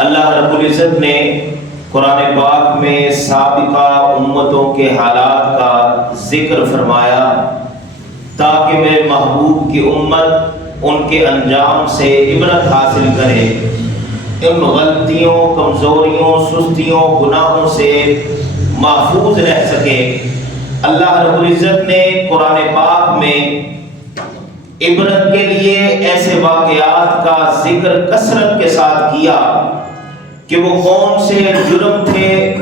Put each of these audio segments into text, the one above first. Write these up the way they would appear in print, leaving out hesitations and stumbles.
اللہ رب العزت نے قرآن پاک میں سابقہ امتوں کے حالات کا ذکر فرمایا تاکہ میرے محبوب کی امت ان کے انجام سے عبرت حاصل کرے، ان غلطیوں، کمزوریوں، سستیوں، گناہوں سے محفوظ رہ سکے۔ اللہ رب العزت نے قرآن پاک میں عبرت کے لیے ایسے واقعات کا ذکر کثرت کے ساتھ کیا کہ وہ کون سے جرم تھے،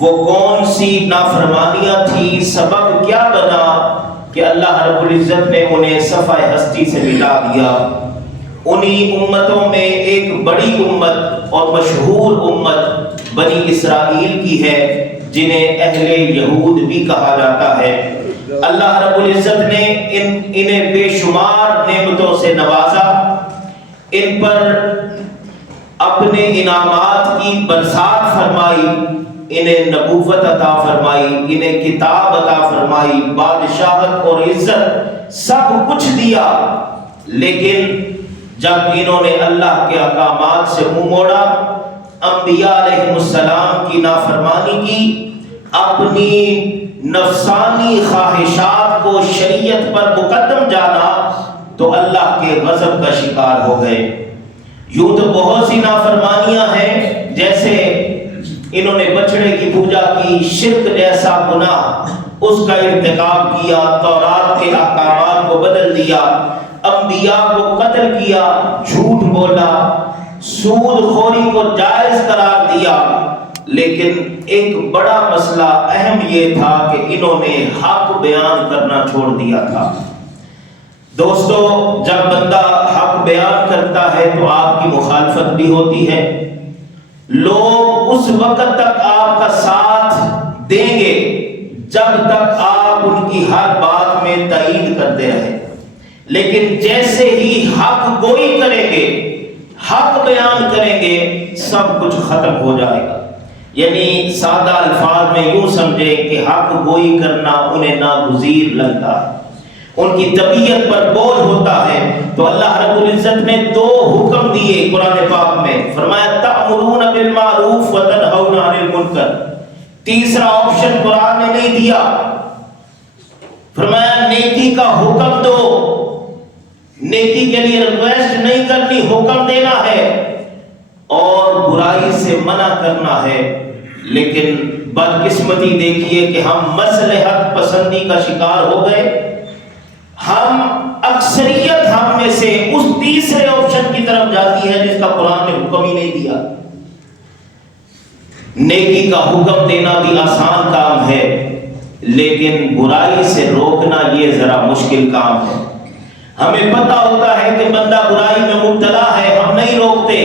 وہ کون سی نافرمانیاں تھی، سبب کیا بنا کہ اللہ رب العزت نے انہیں صفحہ ہستی سے مٹا دیا۔ انہی امتوں میں ایک بڑی امت اور مشہور امت بنی اسرائیل کی ہے، جنہیں اہل یہود بھی کہا جاتا ہے۔ اللہ رب العزت نے انہیں بے شمار نعمتوں سے نوازا، ان پر اپنے انعامات کی برسات فرمائی، انہیں نبوت عطا فرمائی، انہیں کتاب عطا فرمائی، بادشاہت اور عزت سب کچھ دیا، لیکن جب انہوں نے اللہ کے احکامات سے منہ موڑا، انبیاء علیہ السلام کی نافرمانی کی، اپنی نفسانی خواہشات کو شریعت پر مقدم جانا، تو اللہ کے غضب کا شکار ہو گئے۔ یوں تو بہت سی نافرمانیاں ہیں، جیسے انہوں نے بچڑے کی پوجا کی، شرک جیسا گناہ اس کا ارتکاب کیا، تورات کے احکامات کو بدل دیا، انبیاء کو قتل کیا، جھوٹ بولا، سود خوری کو جائز قرار دیا۔ لیکن ایک بڑا مسئلہ اہم یہ تھا کہ انہوں نے حق بیان کرنا چھوڑ دیا تھا۔ دوستو، جب بندہ حق بیان کرتا ہے تو آپ کی مخالفت بھی ہوتی ہے، لوگ اس وقت تک آپ کا ساتھ دیں گے جب تک آپ ان کی ہر بات میں تائید کرتے رہیں، لیکن جیسے ہی حق گوئی کریں گے، حق بیان کریں گے، سب کچھ ختم ہو جائے گا۔ یعنی سادہ الفاظ میں یوں سمجھیں کہ حق گوئی کرنا انہیں ناگزیر لگتا ہے، ان کی طبیعت پر بوجھ ہوتا ہے۔ تو اللہ رب العزت نے دو حکم دیے قرآن پاک میں، فرمایا تأمرون بالمعروف وتنہون عن المنکر۔ تیسرا آپشن قرآن نے نہیں دیا، فرمایا نیکی کا حکم دو، نیکی کے لیے ریکویسٹ نہیں کرنی، حکم دینا ہے اور برائی سے منع کرنا ہے۔ لیکن بدقسمتی دیکھیے کہ ہم مصلحت پسندی کا شکار ہو گئے، ہم اکثریت ہم میں سے اس تیسرے آپشن کی طرف جاتی ہے جس کا قرآن نے حکم ہی نہیں دیا۔ نیکی کا حکم دینا بھی آسان کام ہے، لیکن برائی سے روکنا یہ ذرا مشکل کام ہے۔ ہمیں پتہ ہوتا ہے کہ بندہ برائی میں مبتلا ہے، ہم نہیں روکتے۔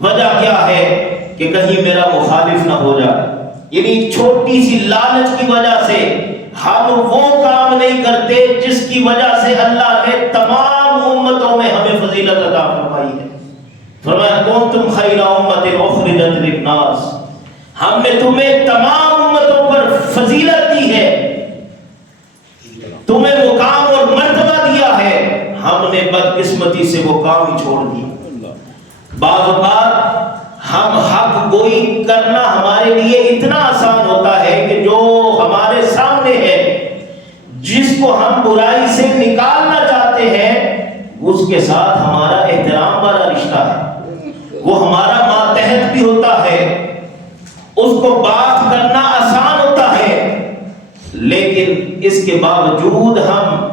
وجہ کیا ہے کہ کہیں میرا مخالف نہ ہو جائے، یعنی چھوٹی سی لالچ کی وجہ سے ہم وہ کام نہیں کرتے جس کی وجہ سے اللہ نے تمام امتوں میں ہمیں فضیلت عطا فرمائی ہے۔ فرمایا کنتم خیر امۃ اخرجت للناس، ہم نے تمہیں تمام امتوں پر فضیلت دی ہے، تمہیں مقام اور مرتبہ دیا ہے، ہم نے بدقسمتی سے وہ کام ہی چھوڑ دیا۔ بعض اوقات ہم حق گوئی کرنا ہمارے لیے اتنا آسان ہوتا ہے کہ جو ہمارے سامنے ہے، جس کو ہم برائی سے نکالنا چاہتے ہیں، اس کے ساتھ ہمارا احترام والا رشتہ ہے، وہ ہمارا ماتحت بھی ہوتا ہے، اس کو بات کرنا آسان ہوتا ہے، لیکن اس کے باوجود ہم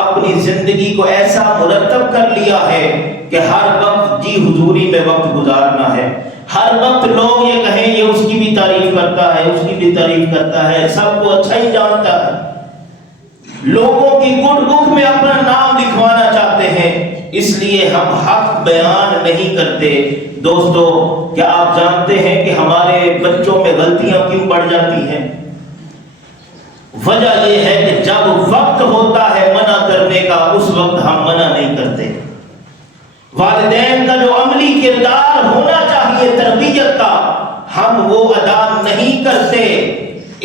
اپنی زندگی کو ایسا مرتب کر لیا ہے کہ ہر وقت جی حضوری میں وقت گزارنا ہے، ہر وقت لوگ یہ کہیں یہ اس کی بھی تعریف کرتا ہے، اس کی بھی تعریف کرتا ہے، سب کو اچھا ہی جانتا ہے، لوگوں کی گڈ بک میں اپنا نام لکھوانا چاہتے ہیں، اس لیے ہم حق بیان نہیں کرتے۔ دوستو، کیا آپ جانتے ہیں کہ ہمارے بچوں میں غلطیاں کیوں بڑھ جاتی ہیں؟ وجہ یہ ہے کہ جب وقت ہوتا ہے منع کرنے کا، اس وقت ہم منع نہیں کرتے۔ والدین کا جو عملی کردار ہونا چاہیے تربیت کا، ہم وہ ادا نہیں کرتے،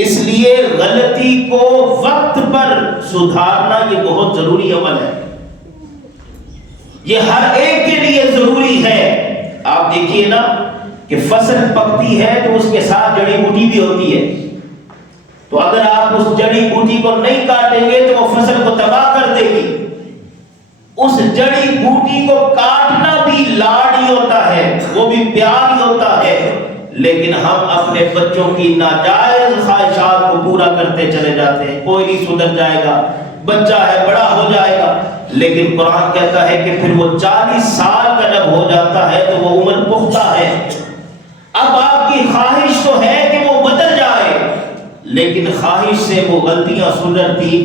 اس لیے غلطی کو وقت پر سدھارنا یہ بہت ضروری عمل ہے، یہ ہر ایک کے لیے ضروری ہے۔ آپ دیکھیے نا کہ فصل پکتی ہے تو اس کے ساتھ جڑی بوٹی بھی ہوتی ہے، تو اگر آپ اس جڑی بوٹی کو نہیں کاٹیں گے تو وہ فصل کو تباہ کر دے گی۔ اس جڑی بوٹی کو کاٹنا بھی لاڈ ہی ہوتا ہے، وہ بھی پیار ہی ہوتا ہے، لیکن ہم اپنے بچوں کی ناجائز خواہشات کو پورا کرتے چلے جاتے ہیں۔ کوئی نہیں سدھر جائے گا، بچہ ہے بڑا ہو جائے گا، لیکن قرآن کہتا ہے کہ پھر وہ 40 سال کا جب ہو جاتا ہے تو وہ عمر پختہ ہے۔ اب آپ کی خواہش تو ہے کہ وہ بدل جائے، لیکن خواہش سے وہ غلطیاں سدھرتی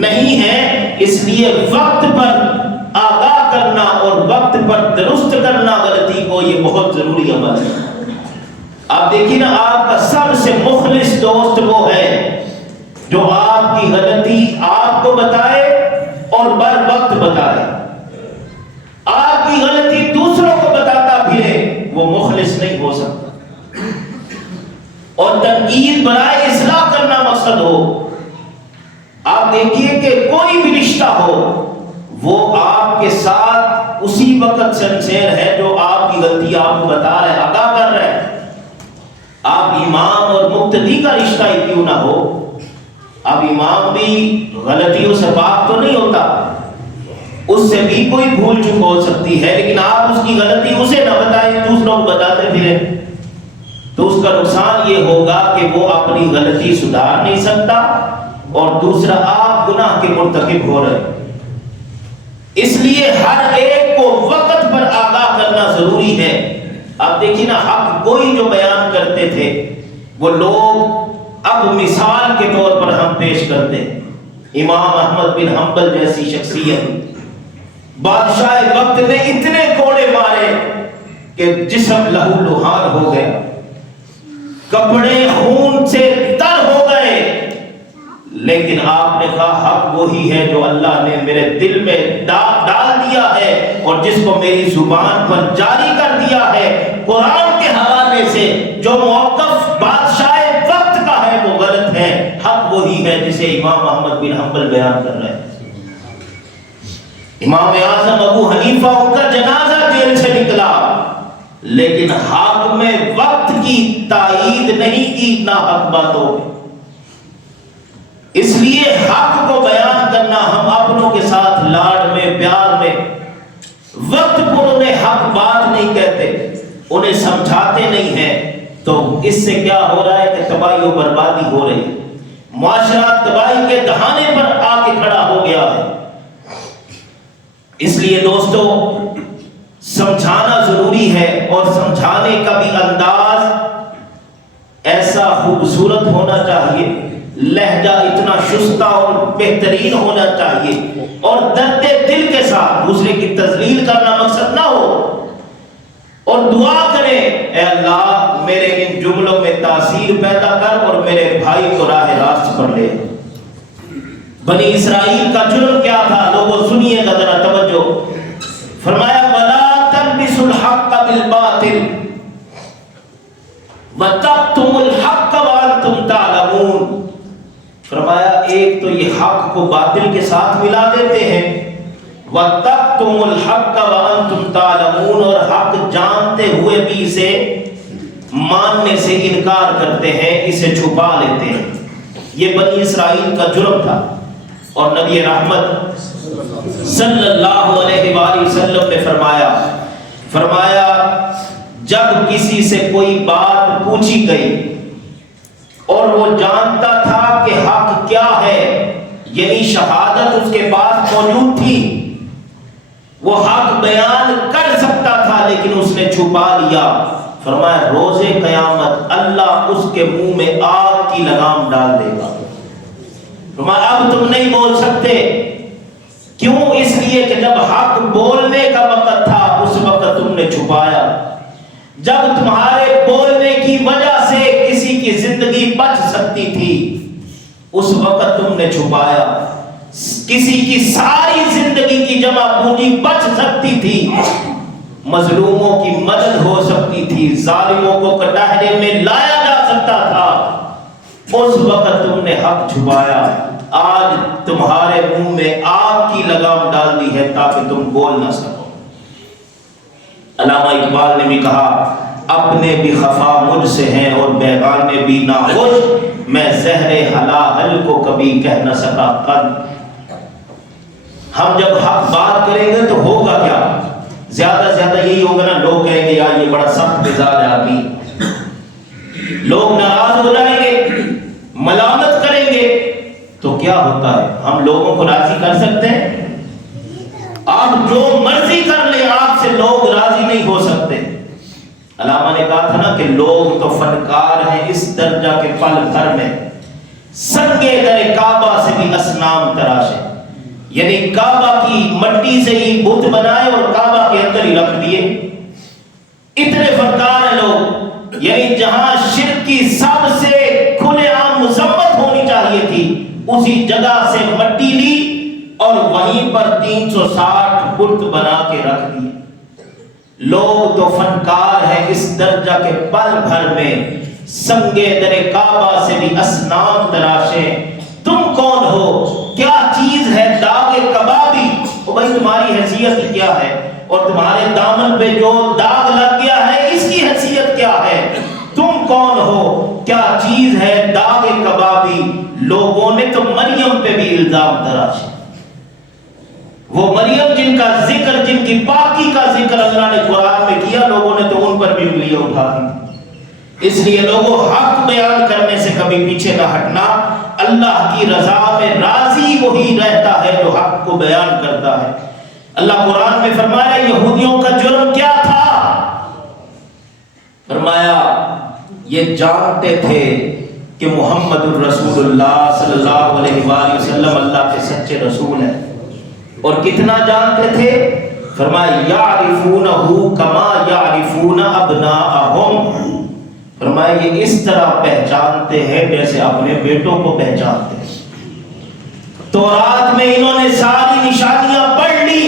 نہیں ہیں، اس لیے وقت پر آگاہ کرنا اور وقت پر درست کرنا غلطی کو، یہ بہت ضروری عمل ہے۔ آپ دیکھیے نا، آپ کا سب سے مخلص دوست وہ ہے جو آپ کی غلطی آپ کو بتائے اور بر وقت بتائے۔ آپ کی غلطی دوسروں کو بتاتا پھرے، وہ مخلص نہیں ہو سکتا۔ اور تنقید برائے اصلاح کرنا مقصد ہو۔ آپ دیکھیے کہ کوئی بھی رشتہ ہو، وہ آپ کے ساتھ اسی وقت سنسیئر ہے جو آپ کی غلطی آپ کو بتا رہے، آگاہ کر رہے ہیں۔ آپ امام اور مقتدی کا رشتہ ہی کیوں نہ ہو، اب امام بھی غلطیوں سے پاک تو نہیں ہوتا، اس سے بھی کوئی بھول چوک ہو سکتی ہے، لیکن آپ اس کی غلطی اسے نہ بتائیں، دوسروں کو بتاتے پھریں، تو اس کا نقصان یہ ہوگا کہ وہ اپنی غلطی سدھار نہیں سکتا اور دوسرا آپ گناہ کے مرتکب ہو رہے۔ اس لیے ہر ایک کو وقت پر آگاہ کرنا ضروری ہے۔ اب دیکھیے نا، حق کوئی جو بیان کرتے تھے وہ لوگ اب مثال کے طور پر ہم پیش کرتے ہیں۔ امام احمد بن حنبل جیسی شخصیت، بادشاہ وقت نے اتنے کوڑے مارے کہ جسم لہو لہان ہو گیا، کپڑے خون سے تر ہو گئے، لیکن آپ نے کہا حق وہی ہے جو اللہ نے میرے دل میں ڈال دیا ہے اور جس کو میری زبان پر جاری کر دیا ہے قرآن کے حوالے سے۔ جو موقف بادشاہ وقت کا ہے وہ غلط ہے، حق وہی ہے جسے امام احمد بن حنبل بیان کر رہے ہیں۔ امام اعظم ابو حنیفہ ان کا جنازہ جیل سے نکلا، لیکن حق میں وقت کی تائید نہیں کی ناحق باتوں میں۔ اس لیے حق کو بیان کرنا، ہم اپنوں کے ساتھ لاڈ میں پیار میں وقت پر انہیں حق بات نہیں کہتے، انہیں سمجھاتے نہیں ہیں، تو اس سے کیا ہو رہا ہے کہ تباہی و بربادی ہو رہی ہے، معاشرہ تباہی کے دہانے پر آ کے کھڑا ہو گیا ہے۔ اس لیے دوستو، سمجھانا ضروری ہے اور سمجھانے کا بھی انداز ایسا خوبصورت ہونا چاہیے، لہجہ اتنا شستہ اور بہترین ہونا چاہیے، اور درد دل کے ساتھ دوسرے کی تذلیل کرنا مقصد نہ ہو، اور دعا کریں اے اللہ میرے ان جملوں میں تاثیر پیدا کر اور میرے بھائی کو راہ راست پر لے۔ بنی اسرائیل کا جرم کیا تھا؟ لوگوں سنیے گا ذرا توجہ۔ فرمایا وَلَا تَلْبِسُوا الْحَقَّ بِالْبَاطِلِ وَتَكْتُمُوا الْحَقَّ وَأَنْتُمْ تَعْلَمُونَ۔ فرمایا ایک تو یہ حق کو باطل کے ساتھ ملا دیتے ہیں، وَتَكْتُمُوا الْحَقَّ وَأَنْتُمْ تَعْلَمُونَ، اور حق جانتے ہوئے بھی اسے ماننے سے انکار کرتے ہیں، اسے چھپا لیتے ہیں۔ یہ بنی اسرائیل کا جرم تھا، اور نبی رحمت صلی اللہ علیہ وآلہ وسلم نے فرمایا جب کسی سے کوئی بات پوچھی گئی اور وہ جانتا تھا کہ حق کیا ہے، یعنی شہادت اس کے پاس موجود تھی، وہ حق بیان کر سکتا تھا لیکن اس نے چھپا لیا، فرمایا روز قیامت اللہ اس کے منہ میں آگ کی لگام ڈال دے گا۔ فرمایا اب تم نہیں بول سکتے، کیوں؟ اس لیے کہ جب حق بولنے کا وقت تھا اس وقت تم نے چھپایا، جب تمہارے بولنے کی وجہ سے کسی کی زندگی بچ سکتی تھی اس وقت تم نے چھپایا، کسی کی ساری زندگی کی جمع پونجی بچ سکتی تھی، مظلوموں کی مدد ہو سکتی تھی، ظالموں کو کٹہرے میں لایا جا سکتا تھا، اس وقت تم نے حق چھپایا۔ آج تمہارے منہ میں آگ کی لگام ڈال دی ہے تاکہ تم بول نہ سکو۔ علامہ اقبال نے بھی کہا اپنے بھی خفا مجھ سے ہیں اور بیگانے بھی ناخوش، میں زہر حلال کو کبھی کہہ نہ سکا قد۔ ہم جب حق بات کریں گے تو ہوگا کیا؟ زیادہ سے زیادہ یہی ہوگا نا، لوگ کہیں گے یار یہ بڑا سخت مزاج آدمی، لوگ ناراض ہو جائیں گے، ملامت کریں گے، تو کیا ہوتا ہے؟ ہم لوگوں کو راضی کر سکتے ہیں؟ آپ جو مرضی کر لیں، آپ سے لوگ راضی نہیں ہو سکتے۔ علامہ نے کہا تھا نا کہ لوگ تو فنکار ہیں اس درجہ کے پل بھر میں سنگے در کعبہ سے بھی اصنام تراشے، یعنی کعبہ کی مٹی سے ہی بت بنائے اور کعبہ کے اندر ہی رکھ دیے۔ اتنے فنکار ہیں لوگ، یعنی جہاں شرک کی سب سے کھلے عام مذمت ہونی چاہیے تھی، اسی جگہ سے مٹی لی اور وہیں پر 360 بت بنا کے رکھ دیے۔ لوگ تو فنکار ہیں اس درجہ کے پل بھر میں سنگے در کعبہ سے بھی اصنام تراشے، تم کون ہو؟ کیا چیز ہے داغ کبابی؟ او بھائی تمہاری حیثیت کیا ہے؟ اور تمہارے دامن پہ جو داغ لگ گیا ہے اس کی حیثیت کیا ہے؟ تم کون ہو؟ کیا چیز ہے داغ کبابی؟ لوگوں نے تو مریم پہ بھی الزام تراشے، وہ مریم جن کا ذکر، جن کی پاکی کا ذکر اللہ نے قرآن میں کیا، لوگوں نے تو ان پر بھی انگلیاں اٹھا دی۔ اس لیے لوگوں حق بیان کرنے سے کبھی پیچھے نہ ہٹنا۔ اللہ کی رضا میں راضی وہی رہتا ہے جو حق کو بیان کرتا ہے۔ اللہ قرآن میں فرمایا یہودیوں کا جرم کیا تھا؟ فرمایا یہ جانتے تھے کہ محمد الرسول اللہ صلی اللہ علیہ وآلہ وسلم اللہ کے سچے رسول ہیں، اور کتنا جانتے تھے؟ فرمایا یعرفونہ کما یعرفون ابناءہم، فرمایا یہ اس طرح پہچانتے ہیں جیسے اپنے بیٹوں کو پہچانتے ہیں۔ تورات میں انہوں نے ساری نشانیاں پڑھ لی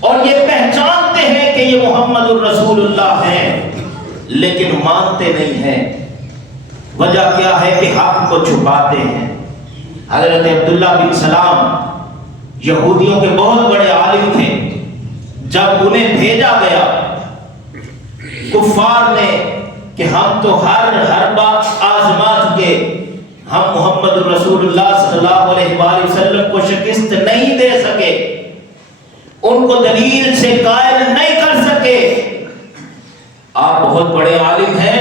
اور یہ پہچانتے ہیں کہ یہ محمد الرسول اللہ ہیں، لیکن مانتے نہیں ہیں۔ وجہ کیا ہے کہ حق کو چھپاتے ہیں۔ حضرت عبداللہ بن سلام یہودیوں کے بہت بڑے عالم تھے، جب انہیں بھیجا گیا کفار نے کہ ہم تو ہر بات آزما چکے، ہم محمد الرسول اللہ صلی اللہ علیہ وآلہ وسلم کو شکست نہیں دے سکے، ان کو دلیل سے قائل نہیں کر سکے۔ آپ بہت بڑے عالم ہیں،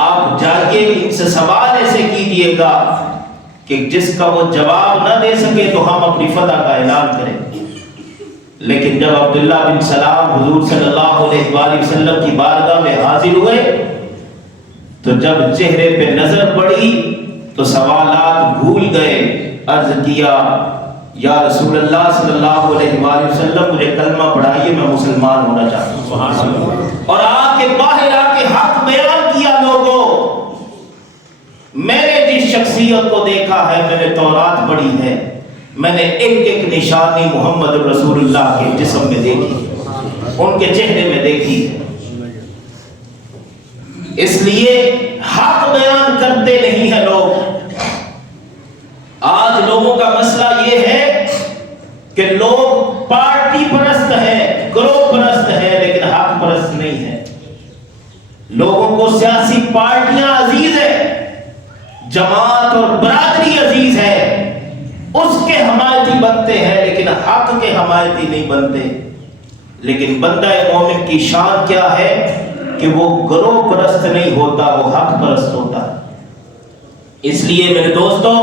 آپ جائیے ان سے سوال ایسے کیجئے گا کہ جس کا وہ جواب نہ دے سکے تو ہم اپنی فتح کا اعلان کریں۔ لیکن جب عبداللہ بن سلام حضور صلی اللہ علیہ وآلہ وسلم کی بارگاہ میں حاضر ہوئے تو جب چہرے پہ نظر پڑی تو سوالات بھول گئے۔ عرض کیا یا رسول اللہ صلی اللہ علیہ وآلہ وسلم مجھے کلمہ پڑھائیے، میں مسلمان ہونا چاہتا ہوں۔ اور آ کے باہر آ کے حق بیان کیا۔ لوگوں، میں نے جس شخصیت کو دیکھا ہے، میں نے تورات پڑھی ہے، میں نے ایک ایک نشانی محمد رسول اللہ کے جسم میں دیکھی، ان کے چہرے میں دیکھی۔ اس لیے حق بیان کرتے نہیں ہیں لوگ۔ آج لوگوں کا مسئلہ یہ ہے کہ لوگ پارٹی پرست ہیں، گروہ پرست ہیں، لیکن حق پرست نہیں ہیں۔ لوگوں کو سیاسی پارٹیاں عزیز ہے، جماعت اور برادری عزیز ہے، اس کے حمایتی بنتے ہیں، لیکن حق کے حمایتی نہیں بنتے۔ لیکن بندہ مومن کی شان کیا ہے کہ وہ گروہ پرست نہیں ہوتا، وہ حق پرست ہوتا ہے۔ اس لیے میرے دوستوں،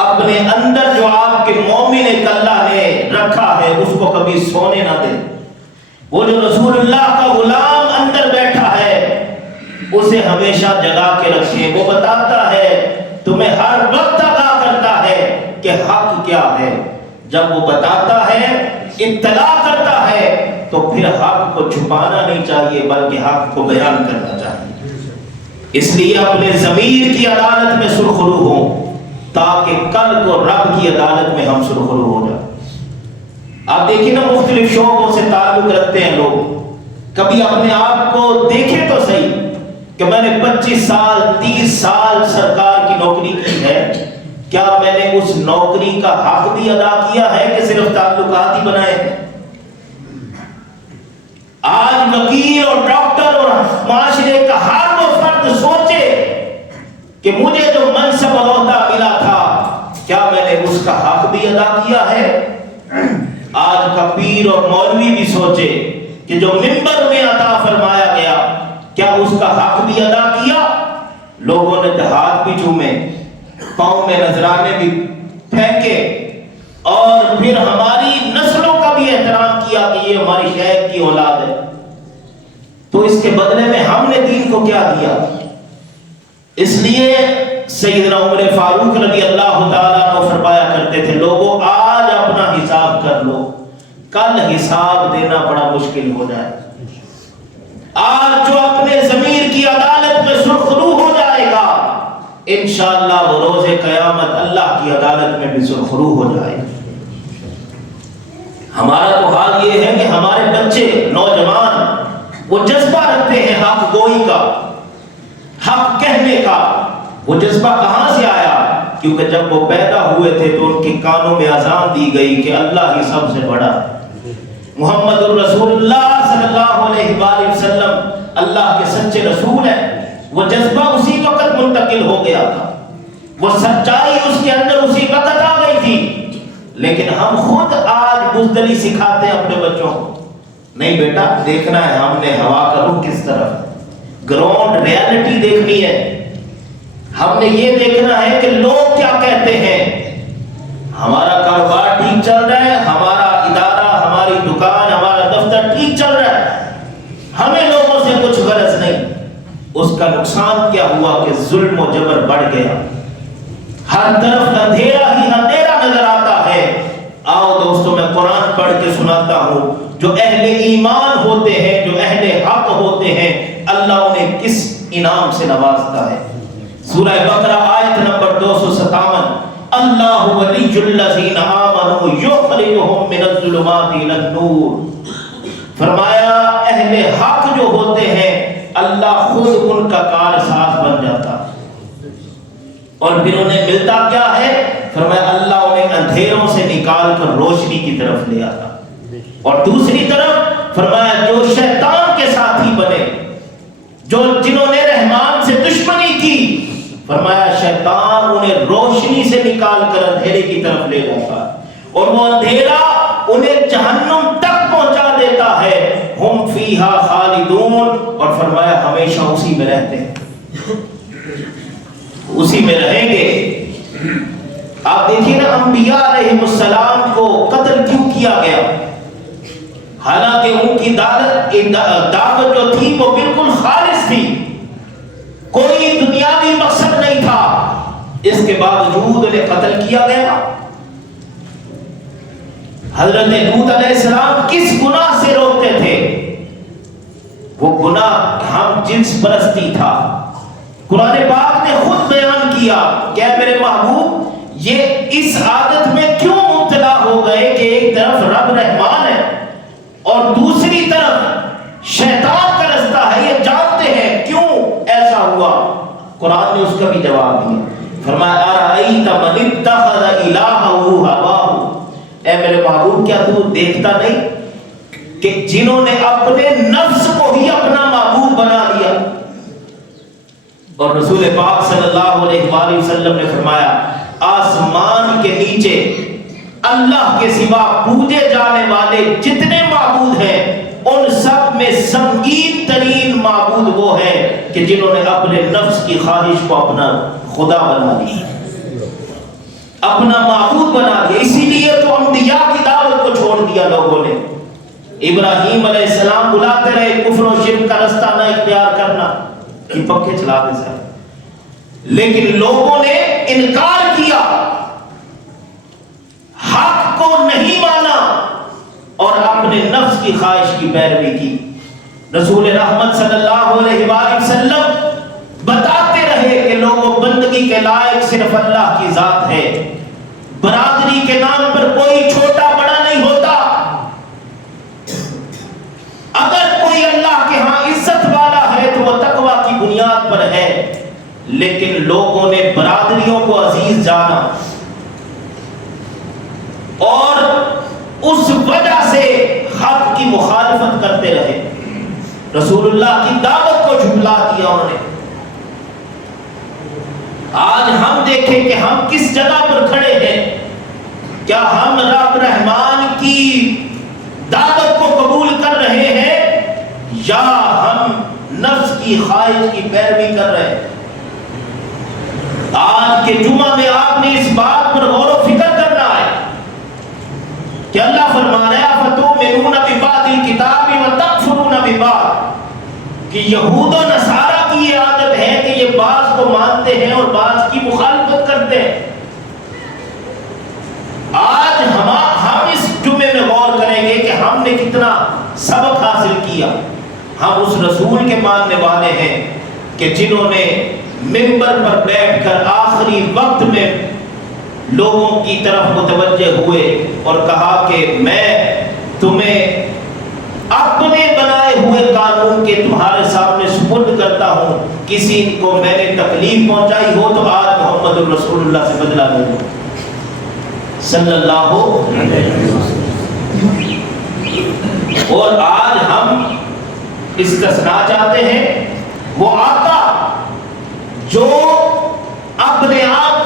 اپنے اندر جو آپ کے مومن ایک اللہ نے رکھا ہے اس کو کبھی سونے نہ دیں۔ وہ جو رسول اللہ کا غلام اندر بیٹھا ہے اسے ہمیشہ جگا کے رکھیں۔ وہ بتاتا ہے، تمہیں ہر وقت آگاہ کرتا ہے کہ حق کیا ہے۔ جب وہ بتاتا ہے، اطلاع کرتا ہے، تو پھر حق کو چھپانا نہیں چاہیے بلکہ حق کو بیان کرنا چاہیے۔ اس لیے اپنے ضمیر کی عدالت میں سرخرو ہوں تاکہ کل کو رب کی عدالت میں ہم سرخرو ہو جائیں۔ آپ دیکھیں نا، مختلف شعبوں سے تعلق رکھتے ہیں لوگ، کبھی اپنے آپ کو دیکھیں تو صحیح کہ میں نے 25 سال 30 سال سرکار کی نوکری کی ہے، کیا میں نے اس نوکری کا حق بھی ادا کیا ہے کہ صرف تعلقات ہی بنائے ہیں؟ آج وکیل اور ڈاکٹر اور معاشرے کا ہر وہ فرد سوچے کہ مجھے جو منصب اور عہدہ ملا تھا کیا میں نے اس کا حق بھی ادا کیا ہے؟ آج کا پیر اور مولوی بھی سوچے کہ جو منبر میں عطا فرمایا گیا کیا اس کا حق بھی ادا کیا؟ لوگوں نے ہاتھ بھی چومے، پاؤں میں نذرانے بھی پھینکے، اور پھر ہماری نسلوں کا بھی احترام کیا کہ یہ ہماری شیخ کی اولاد ہے. تو اس کے بدلے میں ہم نے دین کو کیا دیا؟ اس لیے سیدنا عمر فاروق رضی اللہ تعالیٰ عنہ فرمایا کرتے تھے لوگوں آج اپنا حساب کر لو، کل حساب دینا بڑا مشکل ہو جائے. آج جو اپنے ضمیر کی عدالت میں سرخرو ہو جائے گا انشاءاللہ وہ روز قیامت اللہ کی عدالت میں بھی سرخرو ہو جائے گا. ہمارا تو حال یہ ہے کہ ہمارے بچے نوجوان وہ جذبہ رکھتے ہیں حق گوئی کا، حق کہنے کا. وہ جذبہ کہاں سے آیا؟ کیونکہ جب وہ پیدا ہوئے تھے تو ان کے کانوں میں اذان دی گئی کہ اللہ ہی سب سے بڑا ہے، محمد الرسول اللہ صلی اللہ علیہ وآلہ وسلم اللہ کے سچے رسول ہیں. وہ جذبہ اسی وقت منتقل ہو گیا تھا، وہ سچائی اس کے اندر اسی وقت آ گئی تھی. لیکن ہم خود آج بزدلی سکھاتے ہیں اپنے بچوں کو. نہیں بیٹا دیکھنا ہے ہم نے ہوا کا رخ کس طرف، گراؤنڈ ریالٹی دیکھنی ہے. ہم نے یہ دیکھنا ہے کہ لوگ کیا کہتے ہیں. ہمارا کاروبار ٹھیک چل رہا ہے، ہمارا ادارہ، ہماری دکان، ہمارا دفتر ٹھیک چل رہا ہے، ہمیں لوگوں سے کچھ غرض نہیں. اس کا نقصان کیا ہوا کہ ظلم و جبر بڑھ گیا، ہر طرف اندھیرا ہی اندھیرا نظر آتا ہے. آؤ دوستوں میں قرآن پڑھ کے سناتا ہوں جو اہل ایمان ہوتے ہیں، جو اہل حق ہوتے ہیں، اللہ انہیں کس انعام سے نوازتا ہے. سورہ بقرہ آیت نمبر 257 اللہ ولی الذین آمنوا یخرجہم من الظلمات الی النور. فرمایا اہل حق جو ہوتے ہیں اللہ خود ان کا کارساز بن جاتا اور پھر انہیں ملتا کیا ہے؟ فرمایا اللہ انہیں اندھیروں سے نکال کر روشنی کی طرف لے آتا. اور دوسری طرف فرمایا جو شیطان کے ساتھی بنے، جو جنہوں نے رحمان سے دشمنی کی، فرمایا شیطان انہیں روشنی سے نکال کر اندھیرے کی طرف لے جاتا اور وہ اندھیرا انہیں جہنم تک پہنچا دیتا ہے. ہم فیہا خالدون، اور فرمایا ہمیشہ اسی میں رہتے ہیں، اسی میں رہیں گے. آپ دیکھیے نا انبیاء علیہ السلام کو قتل کیوں کیا گیا؟ حالانکہ ان کی دعوت جو تھی وہ بالکل خالص تھی، کوئی دنیاوی مقصد نہیں تھا، اس کے باوجود انہیں قتل کیا گیا. حضرت لوط علیہ السلام کس گناہ سے روکتے تھے؟ وہ گناہ ہم جنس پرستی تھا. قرآن پاک نے خود بیان کیا کہ میرے محبوب یہ اس عادت میں کیوں مبتلا ہو گئے کہ ایک طرف رب رحمان ہے اور دوسری طرف شیطان کا رستہ ہے. یہ جانتے ہیں کیوں ایسا ہوا؟ قرآن نے اس کا بھی جواب دیا. فرمایا ارأیت من اتخذ الہہ ہواہ، اے میرے محبوب کیا تو دیکھتا نہیں کہ جنہوں نے اپنے نفس کو ہی اپنا معبود بنا لیا. اور رسول پاک صلی اللہ علیہ وآلہ وسلم نے فرمایا آسمان کے نیچے اللہ کے سوا پوجے جانے والے جتنے معبود ہیں ان سب میں سنگین ترین معبود وہ ہے کہ جنہوں نے اپنے نفس کی خواہش کو اپنا خدا بنا لیا، اپنا معبود بنا لیا. اسی لیے تو انبیاء کی دعوت کو چھوڑ دیا لوگوں نے. ابراہیم علیہ السلام بلاتے رہے کفر و شرک کا رستہ نہ اختیار کرنا، کہ پنکھے چلاتے سر، لیکن لوگوں نے انکار کیا، حق کو نہیں مانا اور اپنے نفس کی خواہش کی پیروی کی. رسول رحمت صلی اللہ علیہ وآلہ وسلم بتاتے رہے کہ لوگوں بندگی کے لائق صرف اللہ کی ذات ہے، برادری کے نام پر کوئی چھوٹا بڑا نہیں ہوتا. اگر کوئی اللہ کے ہاں عزت والا ہے تو وہ تقوی کی بنیاد پر ہے، لیکن لوگوں نے برادریوں کو عزیز جانا اور اس وجہ سے حق کی مخالفت کرتے رہے. رسول اللہ کی دعوت کو جھٹلا دیا انہوں نے۔ آج ہم دیکھیں کہ ہم کس جگہ پر کھڑے ہیں، کیا ہم رب رحمان کی دعوت کو قبول کر رہے ہیں یا ہم نفس کی خواہش کی پیروی کر رہے ہیں؟ آج کے جمعہ میں آپ نے اس بات پر غور و فکر کرنا ہے کہ اللہ فرما رہا ہے فَتُؤْمِنُونَ بِبَعْضِ الْكِتَابِ وَتَكْفُرُونَ بِبَعْضٍ، کہ یہود و نصارہ کی یہ عادت ہے کہ یہ بعض کو مانتے ہیں اور بعض کی مخالفت کرتے ہیں۔ آج ہم اس جمعے میں غور کریں گے کہ ہم نے کتنا سبق حاصل کیا۔ ہم اس رسول کے ماننے والے ہیں کہ جنہوں نے منبر پر بیٹھ کر آخری وقت میں لوگوں کی طرف متوجہ ہوئے اور کہا کہ میں تمہیں اپنے بنائے ہوئے قانون کے تمہارے سامنے سپرد کرتا ہوں، کسی کو میں نے تکلیف پہنچائی ہو تو آج محمد الرسول اللہ سے بدلہ لوں صلی اللہ علیہ وسلم۔ اور آج ہم استثناء چاہتے ہیں، وہ آقا جو اپنے آپ